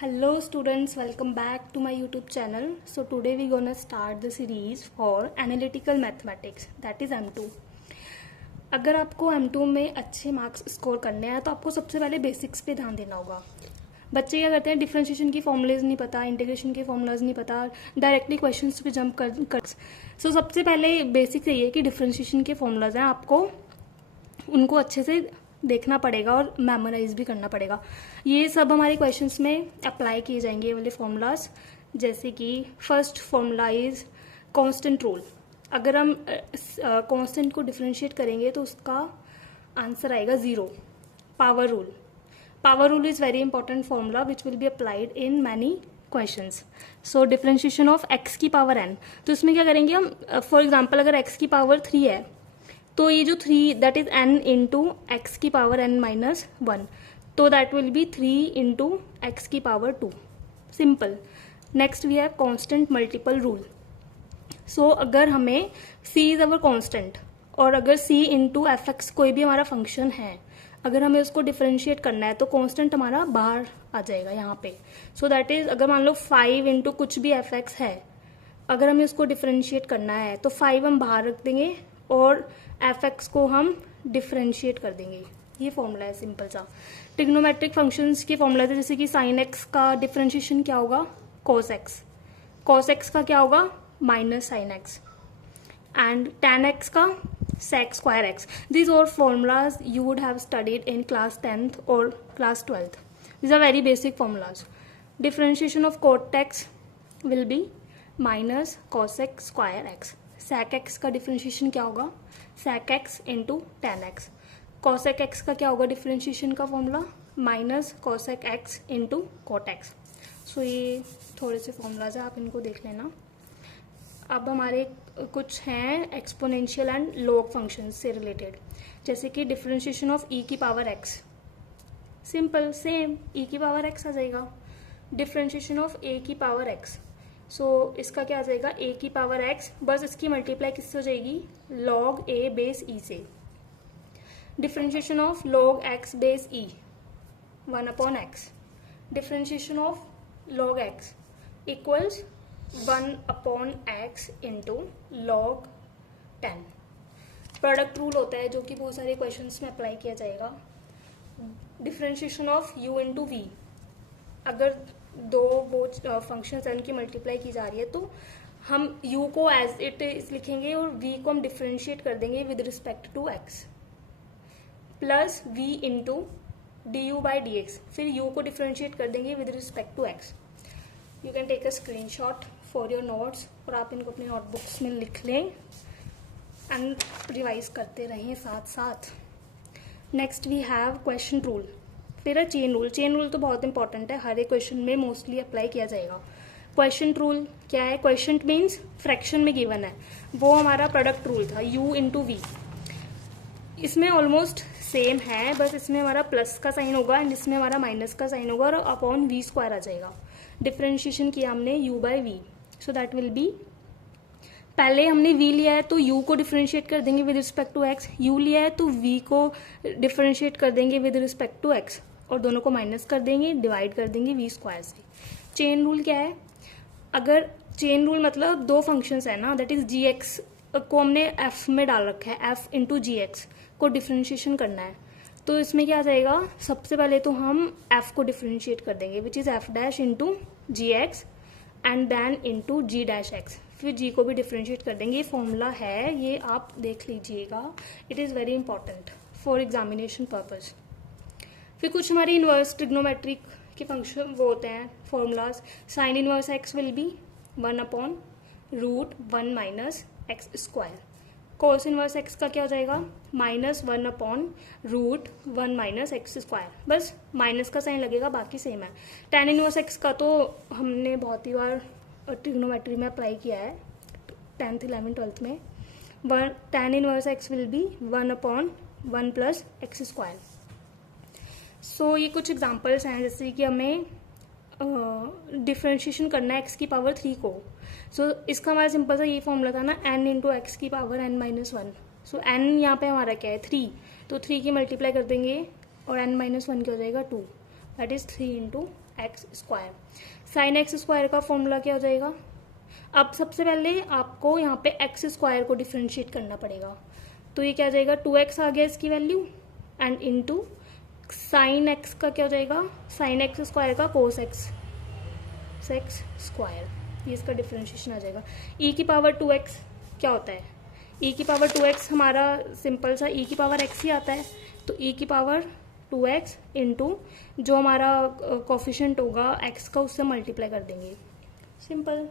Hello students, welcome back to my YouTube channel. So today we're gonna start the series for analytical mathematics, that is M2. अगर आपको M2 में अच्छे marks score करने हैं तो आपको सबसे पहले बेसिक्स पे ध्यान देना होगा. बच्चे क्या करते हैं, डिफरेंशिएशन की फॉर्मूलेज नहीं पता, इंटीग्रेशन के फॉर्मूलाज नहीं पता, डायरेक्टली क्वेश्चंस पे जंप कर. सो सबसे पहले बेसिक्स यही है कि डिफरेंशिएशन के फॉर्मूलाज हैं, आपको उनको अच्छे से देखना पड़ेगा और मेमोराइज भी करना पड़ेगा. ये सब हमारे क्वेश्चंस में अप्लाई किए जाएंगे ये वाले फॉर्मूलाज. जैसे कि first formula is constant rule. अगर हम कांस्टेंट को डिफरेंशिएट करेंगे तो उसका आंसर आएगा 0. Power rule. Power rule is very important formula which will be applied in many questions. So differentiation of x की पावर n. तो इसमें क्या करेंगे हम, फॉर एग्जाम्पल अगर x की पावर 3 है तो ये जो 3 that is n into x की पावर n माइनस 1, तो that will be 3 into x की power 2. Simple. Next we have constant multiple rule. सो अगर हमें c इज अवर कांस्टेंट और अगर c इंटू एफ एक्स कोई भी हमारा फंक्शन है, अगर हमें उसको डिफरेंशिएट करना है तो कांस्टेंट हमारा बाहर आ जाएगा यहाँ पे. सो दैट इज अगर मान लो 5 इंटू कुछ भी एफ एक्स है, अगर हमें उसको डिफरेंशिएट करना है तो 5 हम बाहर रख देंगे और एफ एक्स को हम डिफरेंशिएट कर देंगे. ये फॉर्मूला है सिंपल सा. ट्रिग्नोमेट्रिक फंक्शंस के फॉर्मूला थे, जैसे कि साइन एक्स का डिफरेंशिएशन क्या होगा, कॉस एक्स. कॉस एक्स का क्या होगा, minus sine x. And tan x का सेक स्क्वायर एक्स. दीज और formulas you would have studied in class 10th और class 12th. These are very basic formulas. Differentiation of cot x will be minus cos x square x. Sec x का differentiation क्या होगा, sec x into tan x. Cosec x का क्या होगा differentiation का formula, minus cosec x into cot x. So ये थोड़े से फॉर्मूलाज है, आप इनको देख लेना. अब हमारे कुछ हैं एक्सपोनेंशियल एंड लॉग फंक्शन से रिलेटेड, जैसे कि डिफरेंशिएशन ऑफ ई की पावर एक्स. सिंपल सेम ई की पावर एक्स आ जाएगा. डिफरेंशिएशन ऑफ ए की पावर एक्स. सो इसका क्या आ जाएगा, ए की पावर एक्स, बस इसकी मल्टीप्लाई किससे हो जाएगी, लॉग ए बेस ई से. Differentiation of log x base E 1 upon x. Differentiation of log x equals 1 upon x into log 10. Product rule होता है जो कि बहुत सारे क्वेश्चंस में अप्लाई किया जाएगा. Differentiation of u into V. अगर दो वो फंक्शंस हैं उनकी मल्टीप्लाई की जा रही है तो हम u को एज इट इज लिखेंगे और v को हम डिफरेंशिएट कर देंगे with respect to x, plus v into D U by D X. फिर u को डिफरेंशिएट कर देंगे with respect to x. You can take a screenshot for your notes और आप इनको अपने नोटबुक्स में लिख लें एंड रिवाइज करते रहें साथ साथ. Next we have quotient rule. फिर है चेन रूल. चेन रूल तो बहुत इंपॉर्टेंट है, हर एक क्वेश्चन में मोस्टली अप्लाई किया जाएगा. क्वेश्चन रूल क्या है, क्वेश्चन मीन्स फ्रैक्शन में गिवन है, वो हमारा प्रोडक्ट रूल था u इंटू वी. इसमें ऑलमोस्ट सेम है, बस इसमें हमारा प्लस का साइन होगा एंड इसमें हमारा माइनस का साइन होगा और अपॉन वी स्क्वायर आ जाएगा. डिफरेंशिएशन किया हमने u by V, so that will be, पहले हमने v लिया है तो u को डिफरेंशिएट कर देंगे with respect to x, u लिया है तो v को डिफरेंशिएट कर देंगे विद रिस्पेक्ट टू x और दोनों को माइनस कर देंगे, डिवाइड कर देंगे v स्क्वायर से. चेन रूल क्या है, अगर चेन रूल मतलब दो फंक्शंस है ना, दैट इज gx को हमने f में डाल रखा है, f इंटू जी एक्स को डिफरेंशिएशन करना है, तो इसमें क्या आ जाएगा, सबसे पहले तो हम f को डिफरेंशिएट कर देंगे which is f dash into g x and then into g dash x. फिर g को भी डिफरेंशिएट कर देंगे. ये फॉर्मूला है, ये आप देख लीजिएगा, it is very important for examination purpose. फिर कुछ हमारे इन्वर्स ट्रिग्नोमेट्रिक के फंक्शन वो होते हैं formulas. Sine inverse x will be 1 upon root 1 minus x square. Cos inverse x का क्या हो जाएगा, minus 1 upon root 1 minus x square. बस माइनस का साइन लगेगा, बाकी सेम है. टेन इनवर्स एक्स का तो हमने बहुत ही बार ट्रिग्नोमेट्री में अप्लाई किया है 10th 11th 12th में. Tan inverse x will be 1 upon 1 plus x square. So ये कुछ एग्जांपल्स हैं, जैसे कि हमें डिफरेंशिएशन करना है एक्स की पावर 3 को. सो इसका हमारा सिंपल सा ये फॉर्मूला था ना, n इंटू एक्स की पावर n माइनस 1. सो n यहाँ पे हमारा क्या है 3, तो 3 की मल्टीप्लाई कर देंगे और n माइनस 1 क्या हो जाएगा 2. That is 3 into x square. Sine x square का फॉर्मूला क्या हो जाएगा? अब सबसे पहले आपको यहाँ पे एक्स स्क्वायर को डिफ्रेंशिएट करना पड़ेगा, तो ये क्या आ जाएगा? 2x आ गया इसकी value, and into sine x का क्या हो जाएगा? साइन एक्स स्क्वायर का कोस एक्स स्क्वायर, ये इसका डिफ्रेंशिएशन आ जाएगा। e की पावर 2x क्या होता है? e की पावर 2x हमारा सिंपल सा e की पावर x ही आता है, तो e की पावर 2x इंटू जो हमारा कोफिशिएंट होगा x का, उससे मल्टीप्लाई कर देंगे, सिंपल।